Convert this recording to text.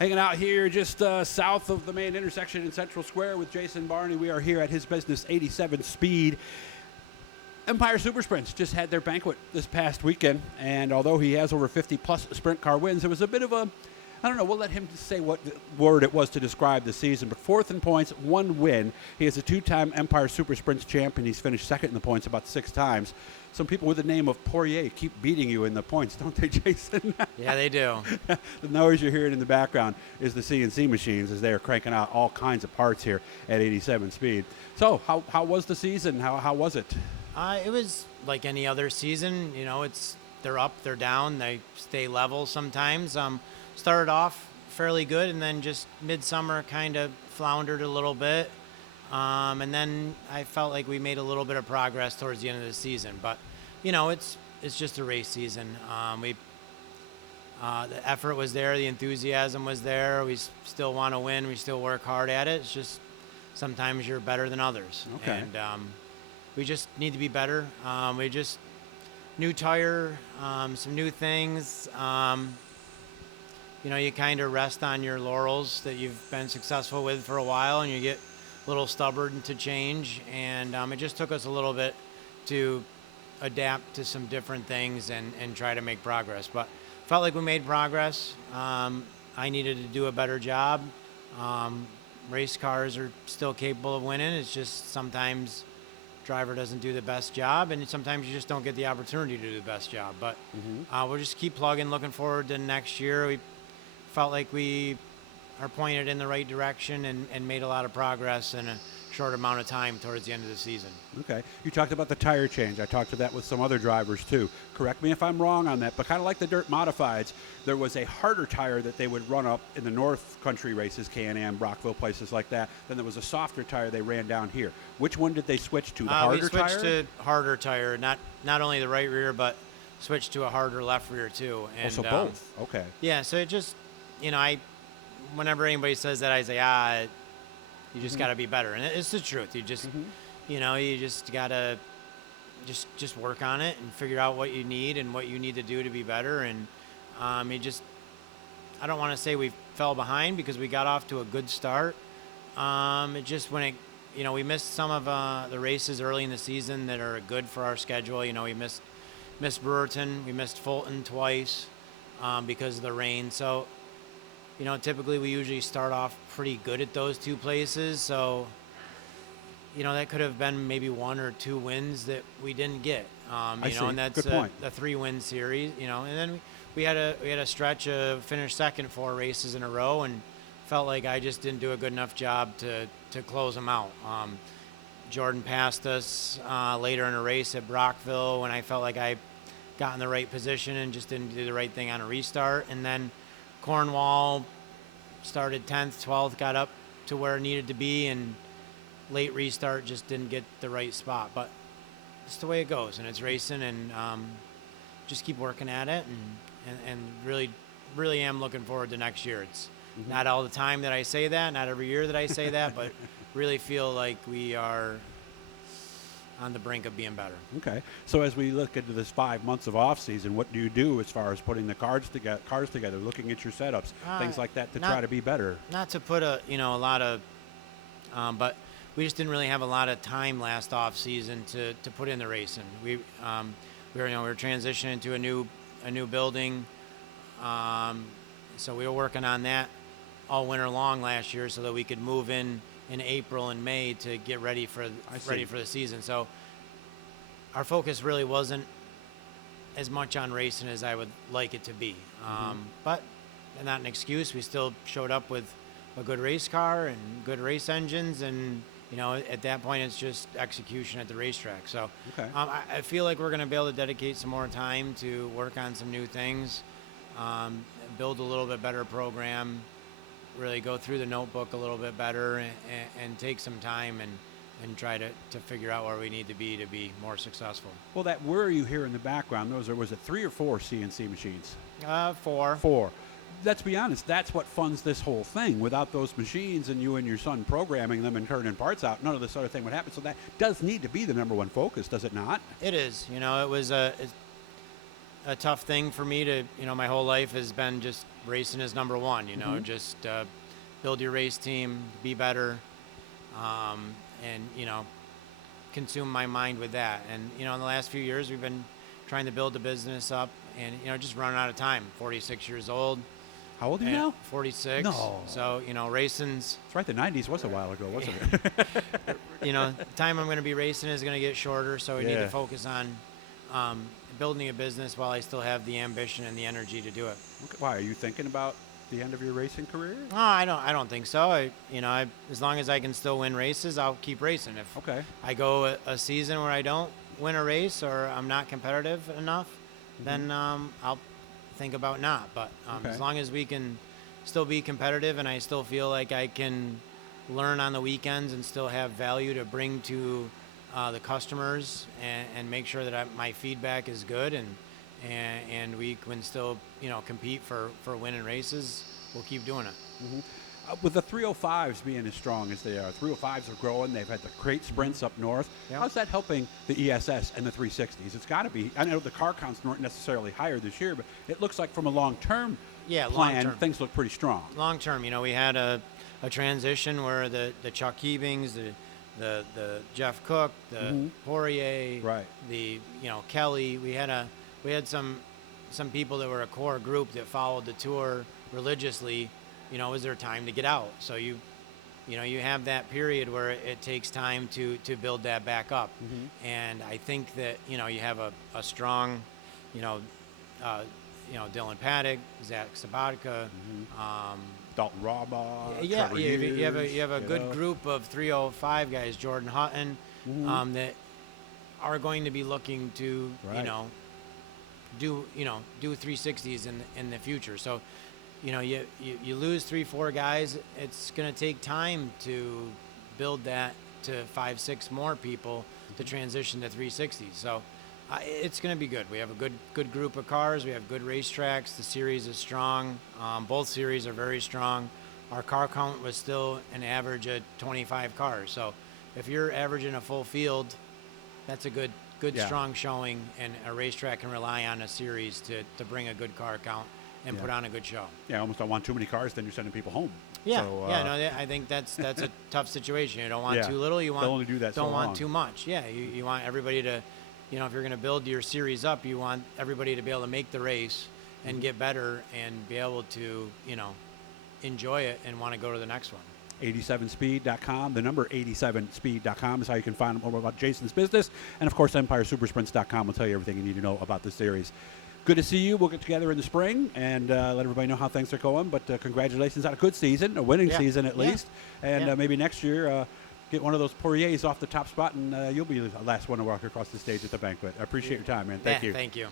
Hanging out here just south of the main intersection in Central Square with Jason Barney. We are here at his business, 87 Speed. Empire Super Sprints just had their banquet this past weekend, and although he has over 50-plus sprint car wins, it was a bit of a, I don't know, we'll let him say what word it was to describe the season, but fourth in points, one win. He is a two-time Empire Super Sprints champion. He's finished second in the points about 6 times. Some people with the name of Poirier keep beating you in the points, don't they, Jason? Yeah, they do. The noise you're hearing in the background is the CNC machines as they are cranking out all kinds of parts here at 87 Speed. So how was the season? How was it? It was like any other season. You know, they're up, they're down, they stay level sometimes. Started off fairly good, and then just midsummer kind of floundered a little bit. And then I felt like we made a little bit of progress towards the end of the season. But, you know, it's just a race season. The effort was there, the enthusiasm was there. We still want to win. We still work hard at it. It's just sometimes you're better than others. Okay. And we just need to be better. We just new tire, some new things. You know, you kind of rest on your laurels that you've been successful with for a while, and you get a little stubborn to change. And it just took us a little bit to adapt to some different things and try to make progress. But felt like we made progress. I needed to do a better job. Race cars are still capable of winning. It's just sometimes driver doesn't do the best job, and sometimes you just don't get the opportunity to do the best job. But we'll just keep plugging, looking forward to next year. We felt like we are pointed in the right direction and made a lot of progress in a short amount of time towards the end of the season. Okay. You talked about the tire change. I talked to that with some other drivers too. Correct me if I'm wrong on that, but kind of like the dirt modifieds, there was a harder tire that they would run up in the North Country races, K&M, Brockville, places like that. Then there was a softer tire they ran down here. Which one did they switch to? The harder tire? We switched to harder tire, not only the right rear, but switched to a harder left rear too. And, so both. Okay. Yeah, so it just, you know, whenever anybody says that, I say, you just got to be better. And it's the truth. You just, you know, you just got to just work on it and figure out what you need and what you need to do to be better. And I don't want to say we fell behind because we got off to a good start. It just you know, we missed some of the races early in the season that are good for our schedule. You know, we missed Brewerton, we missed Fulton twice because of the rain. So, you know, typically we usually start off pretty good at those two places. So, you know, that could have been maybe 1 or 2 wins that we didn't get. And that's a 3-win series. You know, and then we had a stretch of finished second 4 races in a row, and felt like I just didn't do a good enough job to close them out. Jordan passed us later in a race at Brockville when I felt like I got in the right position and just didn't do the right thing on a restart. And then Cornwall started 10th, 12th, got up to where it needed to be, and late restart just didn't get the right spot. But it's the way it goes, and it's racing, and just keep working at it, and really am looking forward to next year. It's not all the time that I say that, not every year that I say that, but really feel like we are on the brink of being better. Okay. So as we look into this 5 months of off season, what do you do as far as putting the cars together, looking at your setups, things like that to try to be better? Not to put a lot of, but we just didn't really have a lot of time last off season to put in the racing. We were transitioning to a new building, so we were working on that all winter long last year so that we could move in April and May to get ready for the season. So our focus really wasn't as much on racing as I would like it to be. But not an excuse. We still showed up with a good race car and good race engines, and you know, at that point it's just execution at the racetrack. So I feel like we're going to be able to dedicate some more time to work on some new things, build a little bit better program, really go through the notebook a little bit better, and take some time and try to figure out where we need to be more successful. Well, that whir you hear in the background, was it 3 or 4 CNC machines? 4. 4. Let's be honest, that's what funds this whole thing. Without those machines and you and your son programming them and turning parts out, none of this sort of thing would happen. So that does need to be the number one focus, does it not? It is. You know, it was a tough thing for me to, my whole life has been just racing is number one, just build your race team, be better, and, consume my mind with that. And, in the last few years, we've been trying to build the business up and, just running out of time. 46 years old. How old are you now? 46. No. So, racing's... That's right. The 90s was a while ago, wasn't it? The time I'm going to be racing is going to get shorter, so we need to focus on building a business while I still have the ambition and the energy to do it. Okay. Why, are you thinking about the end of your racing career? No, I don't think so. As long as I can still win races, I'll keep racing. If I go a season where I don't win a race or I'm not competitive enough, then I'll think about not. But as long as we can still be competitive and I still feel like I can learn on the weekends and still have value to bring to the customers and make sure that my feedback is good and we can still compete for winning races, we'll keep doing it. With the 305s being as strong as they are, 305s are growing. They've had the great sprints up north. Yep. How's that helping the ESS and the 360s? It's got to be. I know the car counts weren't necessarily higher this year, but it looks like from a long-term plan, long-term. Things look pretty strong. Long-term, we had a transition where the Chuck Hebings, the Jeff Cook, the Poirier, Right. the Kelly. We had some people that were a core group that followed the tour religiously. It was their time to get out. So you have that period where it takes time to build that back up. And I think that you have a strong, Dylan Paddock, Zach Sabatka, Dalton Rawbaugh, yeah, Trevor you have Hughes, a good group of 305 guys, Jordan Hutton, that are going to be looking to do 360s in the future. So you lose 3-4 guys, it's going to take time to build that to 5-6 more people to transition to 360s. So it's going to be good. We have a good group of cars. We have good racetracks. The series is strong. Both series are very strong. Our car count was still an average of 25 cars. So if you're averaging a full field, that's a good strong showing, and a racetrack can rely on a series to bring a good car count and put on a good show. Yeah, almost don't want too many cars, then you're sending people home. Yeah, so, I think that's a tough situation. You don't want too little. You want they'll only do that don't so want long. too much. Yeah, you want everybody to, if you're going to build your series up, you want everybody to be able to make the race and get better and be able to, enjoy it and want to go to the next one. 87speed.com. The number 87speed.com is how you can find more about Jason's business. And, of course, EmpireSupersprints.com will tell you everything you need to know about the series. Good to see you. We'll get together in the spring and let everybody know how things are going. But congratulations on a good season, a winning season at least. And maybe next year get one of those Poiriers off the top spot, and you'll be the last one to walk across the stage at the banquet. I appreciate your time, man. Thank you. Thank you.